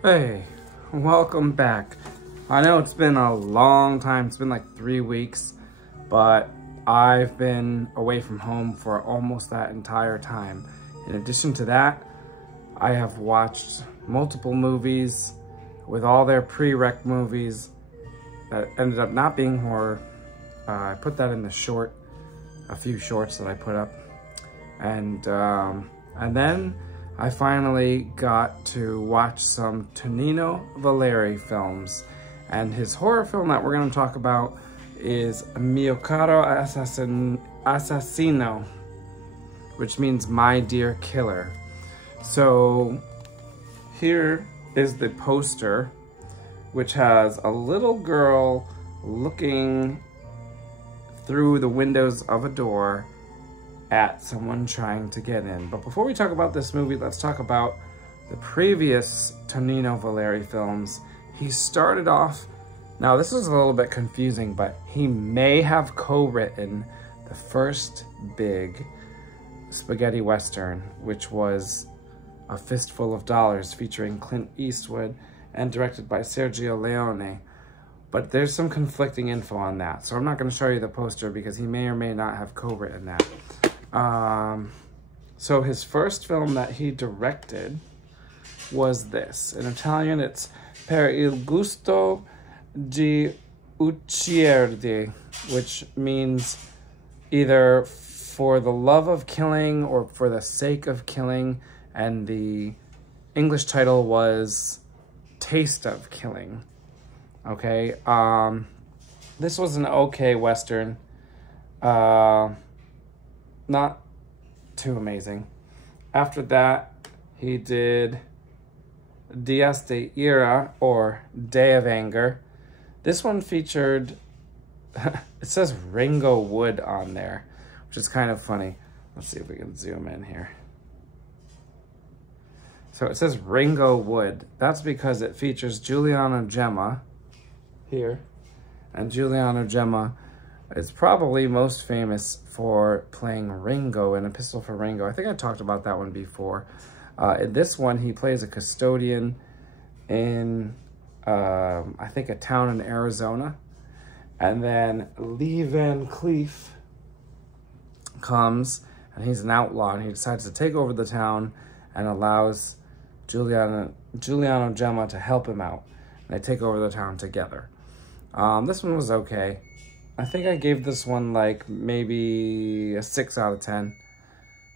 Hey, welcome back. I know it's been a long time, it's been like 3 weeks, but I've been away from home for almost that entire time. In addition to that, I have watched multiple movies with all their prereq movies that ended up not being horror. I put that in the a few shorts that I put up. And then I finally got to watch some Tonino Valerii films. And his horror film that we're gonna talk about is Caro Assassino, which means My Dear Killer. So here is the poster, which has a little girl looking through the windows of a door at someone trying to get in. But before we talk about this movie, let's talk about the previous Tonino Valerii films. He started off, now this is a little bit confusing, but he may have co-written the first big spaghetti western, which was A Fistful of Dollars, featuring Clint Eastwood and directed by Sergio Leone. But there's some conflicting info on that, so I'm not going to show you the poster because he may or may not have co-written that. So his first film that he directed was this. In Italian, it's Per il gusto di uccidere, which means either for the love of killing or for the sake of killing, and the English title was Taste of Killing. Okay, this was an okay Western, not too amazing. After that, he did Dias de Ira, or Day of Anger. This one featured, it says Ringo Wood on there, which is kind of funny. Let's see if we can zoom in here. So it says Ringo Wood. That's because it features Giuliano Gemma here. And Giuliano Gemma is probably most famous for playing Ringo in A Pistol for Ringo. I think I talked about that one before. In this one, he plays a custodian in, I think, a town in Arizona. And then Lee Van Cleef comes, and he's an outlaw, and he decides to take over the town and allows Giuliano Gemma to help him out. And they take over the town together. This one was okay. I think I gave this one like maybe a 6 out of 10,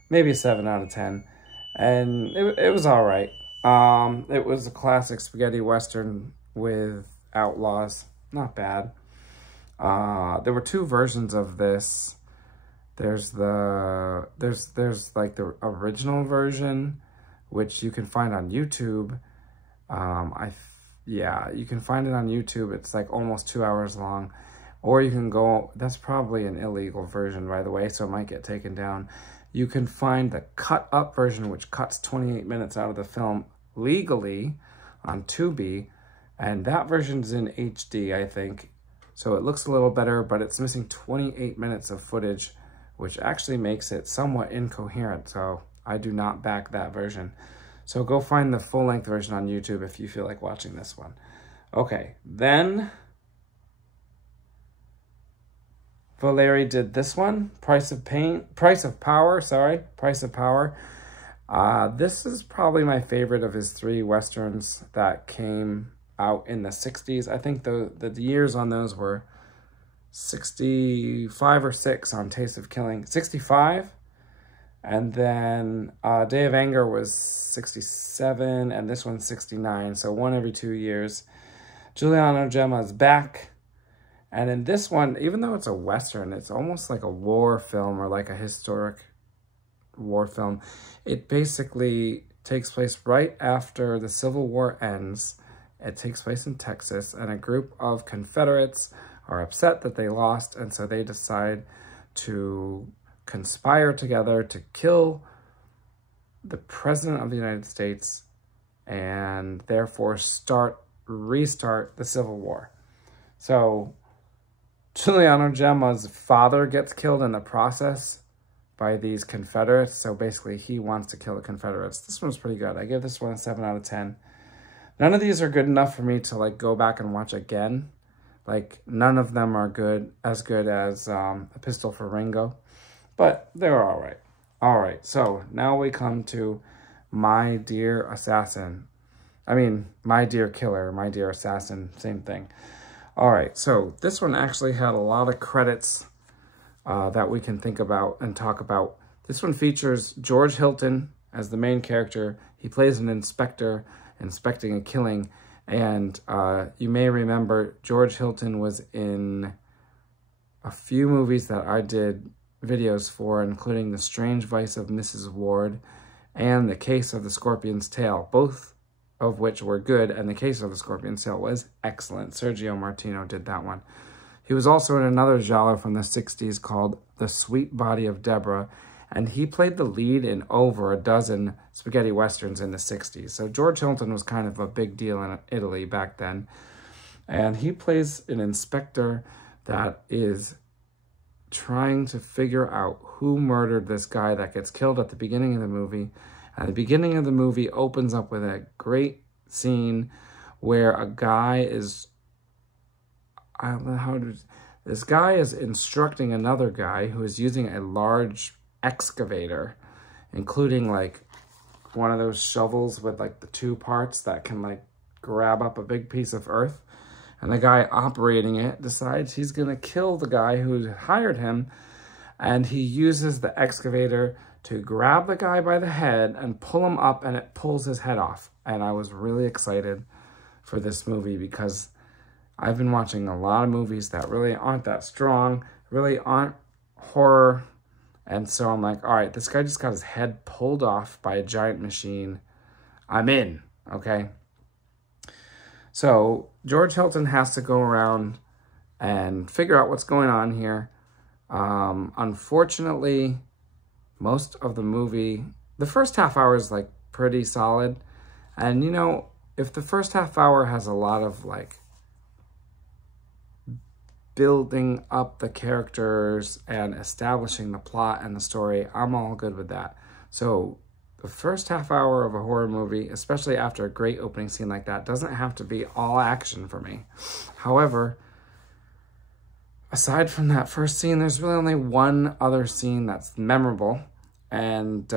maybe a 7 out of 10. And it was all right. It was a classic spaghetti western with outlaws. Not bad. There were 2 versions of this. There's like the original version, which you can find on YouTube. Yeah, you can find it on YouTube. It's like almost 2 hours long. Or you can go, that's probably an illegal version, by the way, so it might get taken down. You can find the cut up version, which cuts 28 minutes out of the film legally on Tubi. And that version's in HD, I think. So it looks a little better, but it's missing 28 minutes of footage, which actually makes it somewhat incoherent. So I do not back that version. So go find the full-length version on YouTube if you feel like watching this one. Okay, then Valerii did this one, Price of Power. This is probably my favorite of his 3 Westerns that came out in the 60s. I think the years on those were 65 or 6 on Taste of Killing. 65. And then Day of Anger was 67, and this one's 69, so 1 every 2 years. Giuliano Gemma is back, and in this one, even though it's a Western, it's almost like a war film or like a historic war film. It basically takes place right after the Civil War ends. It takes place in Texas, and a group of Confederates are upset that they lost, and so they decide to conspire together to kill the President of the United States and therefore restart the Civil War. So Giuliano Gemma's father gets killed in the process by these Confederates. So basically he wants to kill the Confederates. This one's pretty good. I give this one a 7 out of 10. None of these are good enough for me to like go back and watch again. Like none of them are good as A Pistol for Ringo, but they're all right. All right, so now we come to My Dear Assassin. I mean, My Dear Killer, My Dear Assassin, same thing. All right, so this one actually had a lot of credits that we can think about and talk about. This one features George Hilton as the main character. He plays an inspector inspecting a killing, and you may remember George Hilton was in a few movies that I did videos for, including The Strange Vice of Mrs. Ward and The Case of the Scorpion's Tail, both of which were good, and The Case of the Scorpion's Tail was excellent. Sergio Martino did that one. He was also in another giallo from the 60s called The Sweet Body of Deborah, and he played the lead in over a dozen spaghetti westerns in the 60s. So George Hilton was kind of a big deal in Italy back then. And he plays an inspector that is trying to figure out who murdered this guy that gets killed at the beginning of the movie. And the beginning of the movie opens up with a great scene where a guy is, I don't know how to, this guy is instructing another guy who is using a large excavator, including like one of those shovels with like the two parts that can like grab up a big piece of earth. And the guy operating it decides he's going to kill the guy who hired him. And he uses the excavator to grab the guy by the head and pull him up, and it pulls his head off. And I was really excited for this movie because I've been watching a lot of movies that really aren't that strong, really aren't horror. And so I'm like, all right, this guy just got his head pulled off by a giant machine. I'm in, okay? So George Hilton has to go around and figure out what's going on here. Unfortunately, most of the movie, the first half hour is like pretty solid. And you know, if the first half hour has a lot of like building up the characters and establishing the plot and the story, I'm all good with that. So the first half hour of a horror movie, especially after a great opening scene like that, doesn't have to be all action for me. However, aside from that first scene, there's really only one other scene that's memorable. And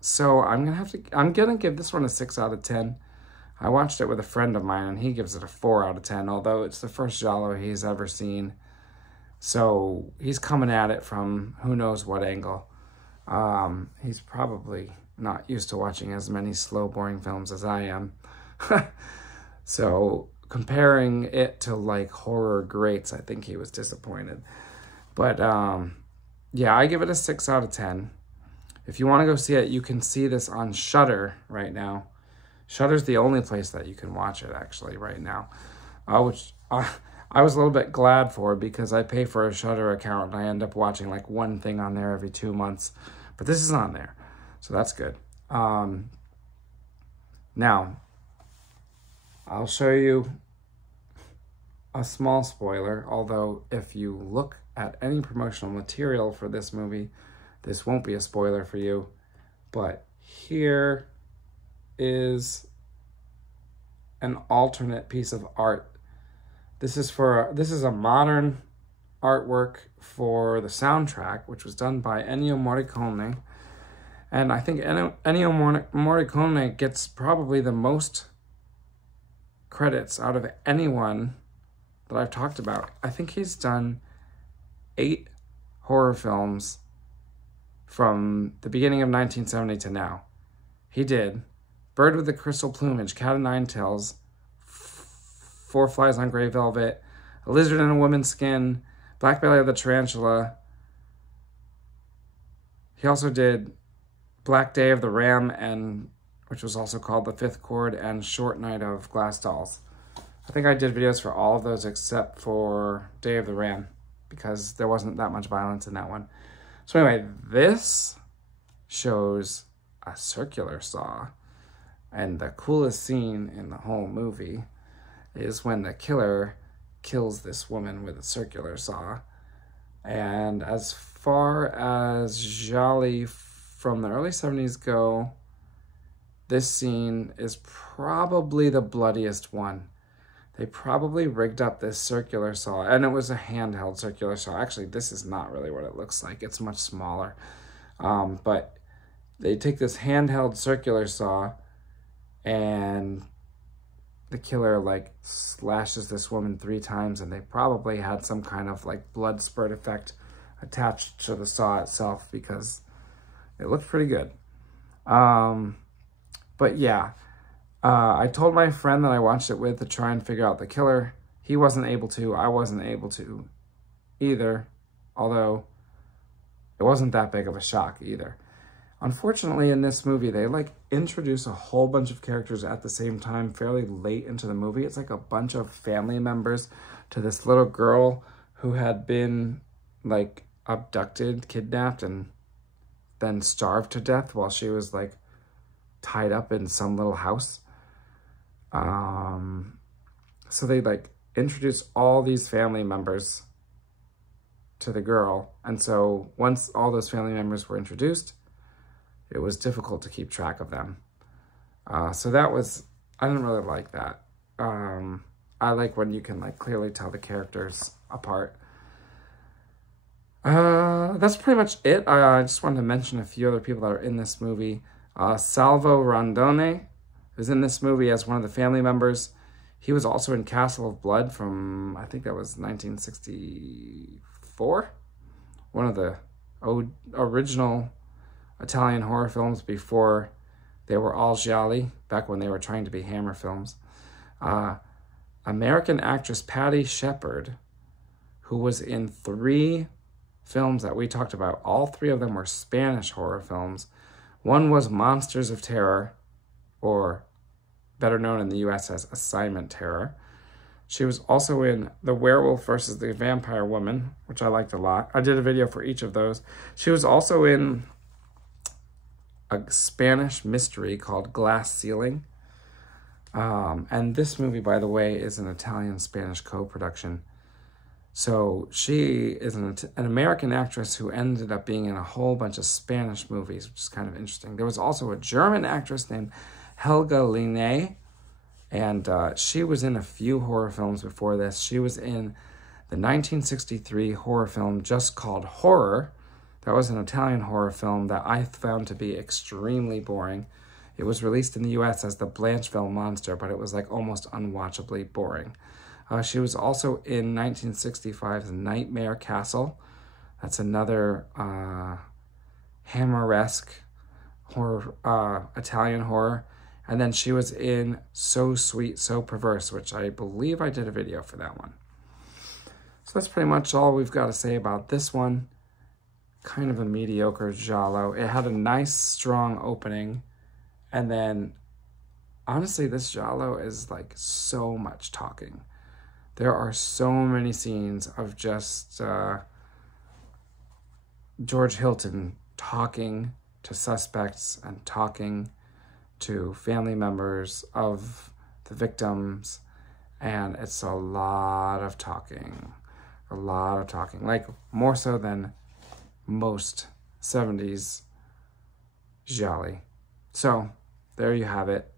so I'm gonna give this one a 6 out of 10. I watched it with a friend of mine, and he gives it a 4 out of 10, although it's the first giallo he's ever seen. So he's coming at it from who knows what angle. He's probably not used to watching as many slow, boring films as I am. So comparing it to like horror greats, I think he was disappointed. But yeah, I give it a 6 out of 10. If you want to go see it, you can see this on Shudder right now. Shudder's the only place that you can watch it, actually, right now. Which I was a little bit glad for, because I pay for a Shudder account and I end up watching like one thing on there every 2 months. But this is on there, so that's good. Now, I'll show you a small spoiler, although if you look at any promotional material for this movie, this won't be a spoiler for you. But here is an alternate piece of art. This is a modern artwork for the soundtrack, which was done by Ennio Morricone. And I think Ennio Morricone gets probably the most credits out of anyone that I've talked about. I think he's done 8 horror films from the beginning of 1970 to now. He did Bird with the Crystal Plumage, Cat o' Nine Tails, Four Flies on Grey Velvet, A Lizard in a Woman's Skin, Black Belly of the Tarantula. He also did Black Day of the Ram, and which was also called The Fifth Chord, and Short Night of Glass Dolls. I think I did videos for all of those except for Day of the Ram, because there wasn't that much violence in that one. So anyway, this shows a circular saw. And the coolest scene in the whole movie is when the killer kills this woman with a circular saw. And as far as gialli from the early 70s go, this scene is probably the bloodiest one. They probably rigged up this circular saw, and it was a handheld circular saw. Actually, this is not really what it looks like. It's much smaller. But they take this handheld circular saw, and the killer like slashes this woman 3 times, and they probably had some kind of like blood spurt effect attached to the saw itself because it looked pretty good. But yeah, I told my friend that I watched it with to try and figure out the killer. He wasn't able to. I wasn't able to either, although it wasn't that big of a shock either. Unfortunately, in this movie, they like introduce a whole bunch of characters at the same time fairly late into the movie. It's like a bunch of family members to this little girl who had been like abducted, kidnapped, and then starved to death while she was like tied up in some little house. So they like introduce all these family members to the girl. And so once all those family members were introduced, it was difficult to keep track of them. So that was, I didn't really like that. I like when you can like clearly tell the characters apart. That's pretty much it. I just wanted to mention a few other people that are in this movie. Salvo Rondone is in this movie as one of the family members. He was also in Castle of Blood from, I think that was 1964. One of the original Italian horror films before they were all gialli, back when they were trying to be Hammer films. American actress Patty Shepard, who was in 3 films that we talked about. All 3 of them were Spanish horror films. One was Monsters of Terror, or better known in the US as Assignment Terror. She was also in The Werewolf versus the Vampire Woman, which I liked a lot. I did a video for each of those. She was also in a Spanish mystery called Glass Ceiling. And this movie, by the way, is an Italian-Spanish co-production. So she is an American actress who ended up being in a whole bunch of Spanish movies, which is kind of interesting. There was also a German actress named Helga Linné, and she was in a few horror films before this. She was in the 1963 horror film Just Called Horror. That was an Italian horror film that I found to be extremely boring. It was released in the US as the Blancheville Monster, but it was like almost unwatchably boring. She was also in 1965's Nightmare Castle. That's another Hammer-esque horror, Italian horror. And then she was in So Sweet, So Perverse, which I believe I did a video for that one. So that's pretty much all we've got to say about this one. Kind of a mediocre giallo. It had a nice, strong opening. And then, honestly, this giallo is like so much talking. There are so many scenes of just George Hilton talking to suspects and talking to family members of the victims. And it's a lot of talking. A lot of talking. Like, more so than most 70s gialli. So, there you have it.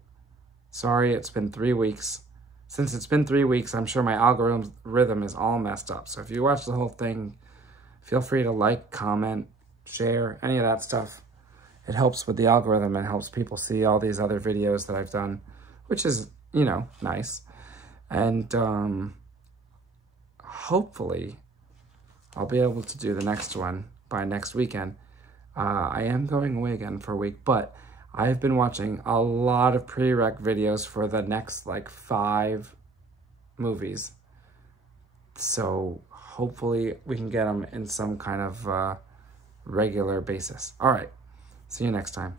Sorry, it's been 3 weeks. Since it's been 3 weeks, I'm sure my algorithm is all messed up. So if you watch the whole thing, feel free to like, comment, share, any of that stuff. It helps with the algorithm and helps people see all these other videos that I've done, which is, you know, nice. And hopefully I'll be able to do the next one by next weekend. I am going away again for a week, but I've been watching a lot of prereq videos for the next like 5 movies. So hopefully we can get them in some kind of regular basis. All right, see you next time.